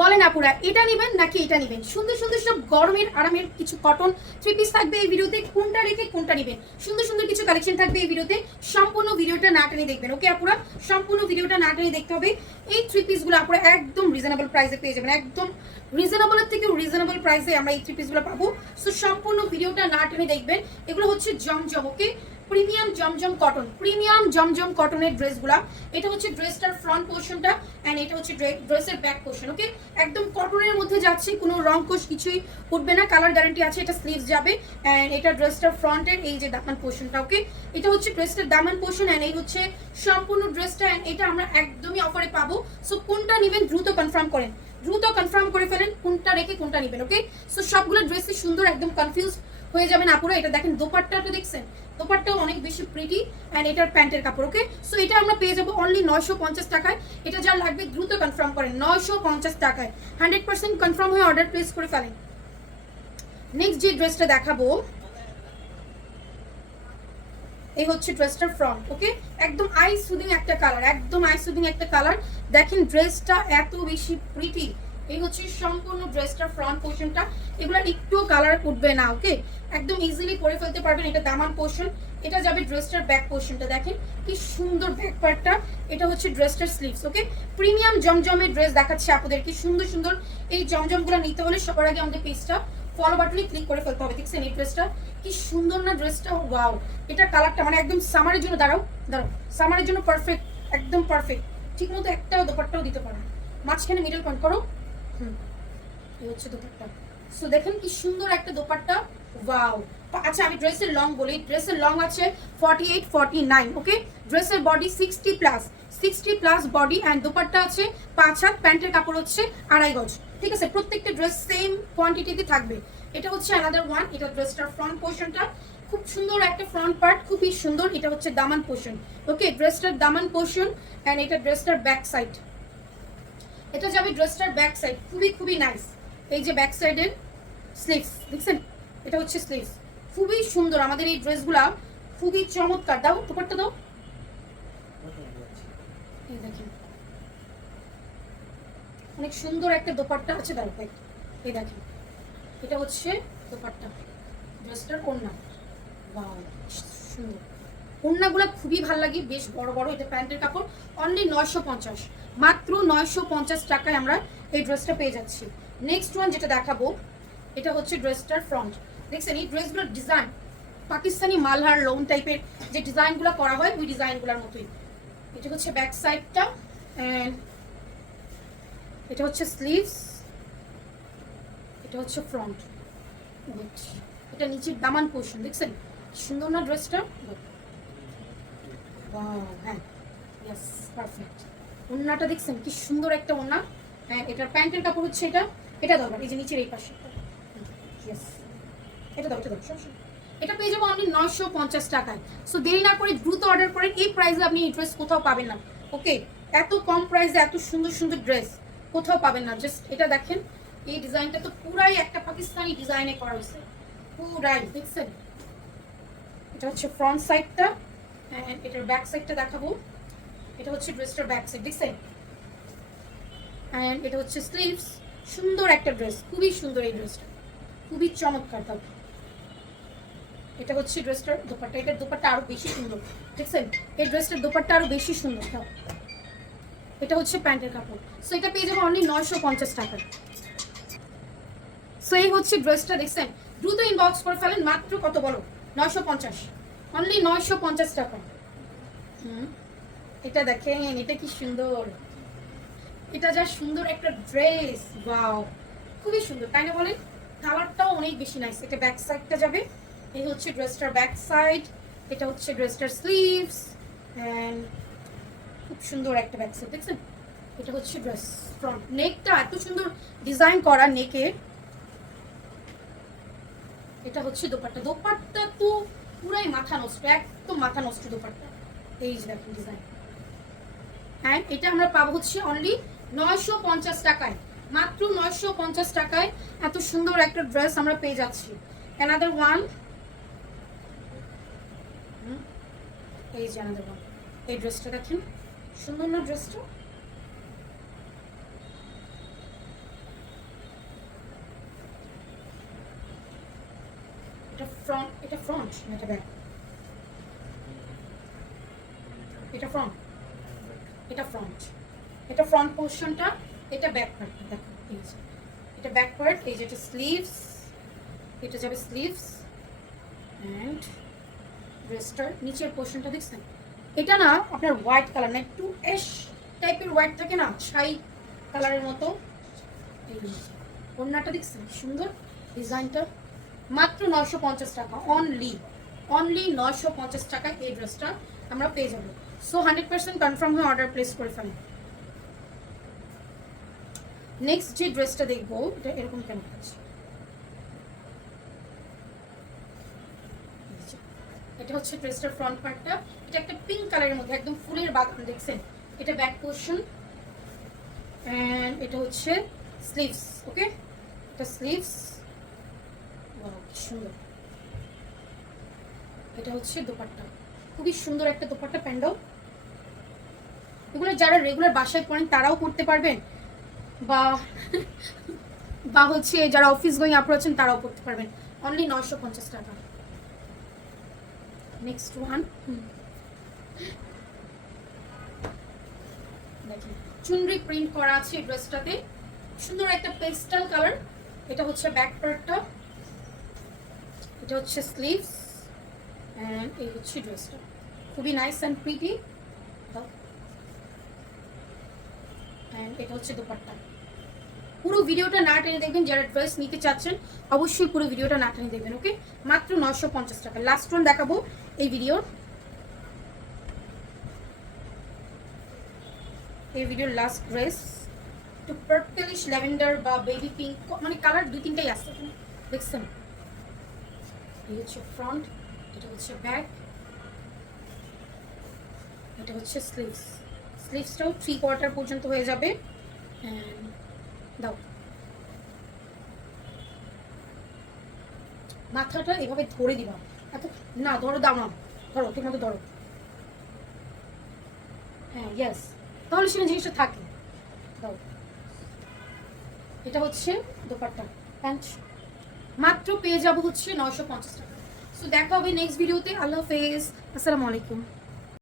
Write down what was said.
বলেন আপুরা এটা নেবেন নাকি এটা নেবেন? সুন্দর সুন্দর সব গরমের আরামের কিছু কটন থ্রি পিস থাকবে এই ভিডিওতে, কোনটা রেখে কোনটা নেবেন। সুন্দর সুন্দর কিছু কালেকশন থাকবে এই ভিডিওতে, সম্পূর্ণ ভিডিওটা না টেনে দেখবেন। ওকে আপুরা, সম্পূর্ণ ভিডিওটা না টেনে দেখতে হবে। এই থ্রি পিসগুলো আপুরা একদম রিজনেবল প্রাইসে পেয়ে যাবেন, একদম রিজনেবলের থেকে রিজনেবল প্রাইসে আমরা এই থ্রি পিসগুলো পাবো। সো সম্পূর্ণ ভিডিওটা না টেনে দেখবেন। এগুলো হচ্ছে জমজম, ওকে, প্রিমিয়াম জমজম কটন, প্রিমিয়াম জমজম কটনের ড্রেসগুলা। এটা হচ্ছে ড্রেসটার ফ্রন্ট পোর্শনটা এন্ড এটা হচ্ছে ড্রেসের ব্যাক পোর্শন। ওকে, একদম কটনের মধ্যে যাচ্ছে, কোনো রং কোশ কিছুই উঠবে না, কালার গ্যারান্টি আছে। এটা স্লিভস যাবে এন্ড এটা ড্রেসটার ফ্রন্টের এই যে দামান পোর্শনটা। ওকে, এটা হচ্ছে ড্রেসটার দামান পোর্শন এন্ড এই হচ্ছে সম্পূর্ণ ড্রেসটা এন্ড এটা আমরা একদমই অফারে পাবো। সো কোনটা নেবেন দ্রুত কনফার্ম করেন, দ্রুত কনফার্ম করে ফেলেন কোনটা রেখে কোনটা নেবেন। ওকে, সো সবগুলো ড্রেসই সুন্দর, একদম কনফিউজ হয়ে যাবেন আপুরা। এটা দেখেন দোপাট্টাটা দেখছেন, দোপাট্টাও অনেক বেশি প্রিটি এন্ড এটার প্যান্টের কাপড়। ওকে, সো এটা আমরা পেয়ে যাবো অনলি 950 টাকায়। এটা যার লাগবে দ্রুত কনফার্ম করেন, 950 টাকায় 100% কনফার্ম হয়ে অর্ডার প্লেস করে ফেলেন। নেক্সট যে ড্রেসটা দেখাবো এই হচ্ছে ড্রেসটার ফ্রন্ট। ওকে, একদম আই সুদিং একটা কালার, একদম আই সুদিং একটা কালার। দেখেন ড্রেসটা এত বেশি প্রিটি। এই হচ্ছে সম্পূর্ণ ড্রেসটার ফ্রন্ট পোর্শনটা, এগুলো একটু কালার উঠবে না। ওকে, একদম ইজিলি পরে ফেলতে পারবেন। এটা দামান পোর্শন, এটা যাবে ড্রেসটার ব্যাক পোর্শনটা। দেখেন কি সুন্দর ব্যাক পার্টটা, এটা হচ্ছে ড্রেসটার স্লিভস। ওকে, প্রিমিয়াম জমজমের ড্রেস দেখাচ্ছে আপনাদের। কি সুন্দর সুন্দর এই জমজমগুলো নিতে হলে সবার আগে আমাদের পেজটা ফলো বাটনে ক্লিক করে ফেলতে হবে। দেখছেন এই ড্রেসটা কি সুন্দর না ড্রেসটা, ওয়াও। এটা কালারটা মানে একদম সামারের জন্য, দাঁড়াও দাঁড়াও, সামারের জন্য পারফেক্ট, একদম পারফেক্ট। ঠিক মতো একটাও দোপাট্টাও দিতে পারো, মাঝখানে মিডল পয়েন্ট করো। এই হচ্ছে দোপাট্টা। সো দেখেন কি সুন্দর একটা দোপাট্টা, ওয়াও। আচ্ছা আমি ড্রেসের লং বলি, ড্রেসের লং আছে 48 49। ওকে, ড্রেসের body 60 plus body and dupatta আছে 5 হাত, প্যান্টের কাপড় হচ্ছে 2.5 গজ। ঠিক আছে, প্রত্যেকটা ড্রেস সেম কোয়ান্টিটিতে থাকবে। এটা হচ্ছে অ্যানাদার ওয়ান, এটা ড্রেসটার ফ্রন্ট পোর্শনটা, খুব সুন্দর একটা ফ্রন্ট পার্ট, খুবই সুন্দর। এটা হচ্ছে দামান পোর্শন। ওকে, ড্রেসটার দামান পোর্শন এন্ড এটা ড্রেসটার ব্যাক সাইড, এটা যাবে ড্রেসটার ব্যাক সাইড, খুবই খুবই নাইস। এই যে ব্যাক সাইডের স্লিভস দেখছেন, এটা হচ্ছে স্লিভস, খুবই সুন্দর। আমাদের এই ড্রেসগুলা খুবই চমৎকার। দাও দোপাট্টা দাও, এই দেখেন অনেক সুন্দর একটা দোপাট্টা আছে। দাও এই দেখেন, এটা হচ্ছে দোপাট্টা, ড্রেসটার ওড়না, বাহ সুন্দর। ওড়নাগুলো খুবই ভালো লাগে, বেশ বড় বড়। এটা প্যান্টের কাপড়, অনলি 950, মাত্র 950 টাকায় আমরা এই ড্রেসটা পেয়ে যাচ্ছি। নেক্সট ওয়ান যেটা দেখাবো এটা হচ্ছে ড্রেসটার ফ্রন্ট। দেখছেন এই ড্রেসগুলোর ডিজাইন পাকিস্তানি মালহার লোন টাইপের যে ডিজাইনগুলো করা হয় ওই ডিজাইনগুলোর মতোই। এটা হচ্ছে ব্যাক সাইডটা এন্ড এটা হচ্ছে স্লিভস, এটা হচ্ছে ফ্রন্ট। এটা নিচের দামান পোর্শন, দেখছেন সুন্দর না ড্রেসটা, হ্যাঁ ইয়েস পারফেক্ট। ওড়নাটা দেখছেন কি সুন্দর একটা ওড়না এন্ড এটার প্যান্টের কাপড় হচ্ছে এটা, এটা দরকার এই যে নিচের এই পাশে, ইয়েস এটা দাও, এটা দাও, এটা পেয়ে যাবো অনলি 950 টাকায়। সো দেরি না করে দ্রুত অর্ডার করেন, এই প্রাইসে আপনি এই ড্রেস কোথাও পাবেন না। ওকে, এত কম প্রাইসে এত সুন্দর সুন্দর ড্রেস কোথাও পাবেন না। জাস্ট এটা দেখেন, এই ডিজাইনটা তো পুরাই একটা পাকিস্তানি ডিজাইনে করা হয়েছে, পুরাই দেখছেন। এটা হচ্ছে ফ্রন্ট সাইডটা এন্ড এটার ব্যাক সাইডটা দেখাবো। এটা হচ্ছে ড্রেসটার ব্যাক সাইড দেখছেন এন্ড এটা হচ্ছে স্লিভস। সুন্দর একটা ড্রেস, খুবই সুন্দর এই ড্রেসটা, খুবই চমৎকার। তবে এটা হচ্ছে ড্রেসটার দোপাট্টা, এটার দোপাট্টা আরো বেশি সুন্দর দেখছেন, এই ড্রেসটার দোপাট্টা আরো বেশি সুন্দর। এটা হচ্ছে প্যান্টের কাপড়। সো এটা পেয়ে যাবো অনলি 950 টাকা। সো এই হচ্ছে ড্রেসটা দেখছেন, দ্রুত ইনবক্স করে ফেলেন। মাত্র কত বলো, 950, অনলি 950 টাকা। এটা দেখেন এটা কি সুন্দর, এটা যা সুন্দর একটা ড্রেস, ওয়াও খুবই সুন্দর তাই না বলেন। কালারটাও অনেক বেশি নাইস। এটা ব্যাক সাইডটা যাবে, এই হচ্ছে ড্রেসটার ব্যাক সাইড, এটা হচ্ছে ড্রেসটার স্লিভস এন্ড খুব সুন্দর একটা ব্যাক সাইড দেখছেন। এটা হচ্ছে ড্রেস ফ্রন্ট, নেকটা এত সুন্দর ডিজাইন করা নেকে। এটা হচ্ছে দোপাট্টা, দোপাট্টা তো পুরাই মাথা নষ্ট, একদম মাথা নষ্ট দোপাট্টা। এই যে দেখেন ডিজাইন এন্ড এটা আমরা পাবো হচ্ছে অনলি 950 টাকায়, মাত্র 950 টাকায় এত সুন্দর একটা ড্রেস আমরা পেয়ে যাচ্ছি। অ্যানাদার ওয়ান, এই যে অ্যানাদার ওয়ান, এই ড্রেসটা দেখেন সুন্দর না ড্রেসটা, এটা ফ্রন্ট, এটা ফ্রন্ট না এটা ব্যাক? এটা ফ্রন্ট, এটা ফ্রন্ট, এটা ফ্রন্ট পোর্শনটা, এটা ব্যাক পার্ট। দেখো এই যে এটা ব্যাক পার্ট, এই যে এটা স্লিভস, এটা যাবে স্লিভস অ্যান্ড ড্রেসটার নিচের পোর্শনটা দেখছেন? এটা না আপনার হোয়াইট কালার না, একটু অ্যাশ টাইপের হোয়াইট থাকে না, ছাই কালারের মতো। এই ওড়নাটা দেখছেন সুন্দর ডিজাইনটা, মাত্র 950 টাকা অনলি, অনলি 950 টাকায় এই ড্রেসটা আমরা পেয়ে যাবো। সো 100% কনফার্ম হয়ে অর্ডার প্লেস করে ফেলেন। নেক্সট যে ড্রেসটা দেখবো এটা এরকম কেন আছে, এটা হচ্ছে ড্রেসটার ফ্রন্ট পার্টটা, এটা একটা পিঙ্ক কালারের মধ্যে একদম ফুলের বাগান দেখছেন। এটা ব্যাক পোর্শন এন্ড এটা হচ্ছে স্লিভস। ওকে, এটা স্লিভস, ওয়াও কি সুন্দর। এটা হচ্ছে দোপাট্টা, খুবই সুন্দর একটা দোপাট্টা প্যান্ডেল। এগুলো যারা রেগুলার বাসায় পরেন তারাও পরতে পারবেন, বা বা হচ্ছে যারা অফিস গোয়িং আপু আছেন তারাও পরতে পারবেন। অনলি 950 টাকা। নেক্সট ওয়ান দেখেন, চুনরি প্রিন্ট করা আছে এই ড্রেসটাতে, সুন্দর একটা পেস্টাল কালার। এটা হচ্ছে ব্যাক পার্টটা, এটা হচ্ছে স্লিভস এন্ড এই হচ্ছে ড্রেসটা, খুবই নাইস এন্ড প্রিটি। এন্ড এটা হচ্ছে দোপাট্টা। পুরো ভিডিওটা না টেনে দেখবেন, যারা ড্রেস নিতে চাচ্ছেন অবশ্যই পুরো ভিডিওটা না টেনে দেখবেন। ওকে, মাত্র 950 টাকা। লাস্ট ওয়ান দেখাবো এই ভিডিওর, এই ভিডিওর লাস্ট ড্রেস, একটু পার্পলিশ ল্যাভেন্ডার বা বেবি পিঙ্ক, মানে কালার দুই তিনটাই আসছে দেখছেন। এই হচ্ছে ফ্রন্ট, এটা হচ্ছে ব্যাক, এটা হচ্ছে স্লিভস। স্লিভসটাও 3/4 পর্যন্ত হয়ে যাবে। দাও মাথাটা এভাবে ধরে দিবা, এত না ধরো, দাও না ধরো, ঠিক মতো ধরো। হ্যাঁ ইয়েস, তাহলে সেখানে জিনিসটা থাকে। দাও, এটা হচ্ছে দোপাট্টা প্যান্ট, মাত্র পেয়ে যাবো হচ্ছে 950 টাকা। সো দেখা হবে নেক্সট ভিডিওতে। আল্লাহ হাফেজ, আসসালামু আলাইকুম।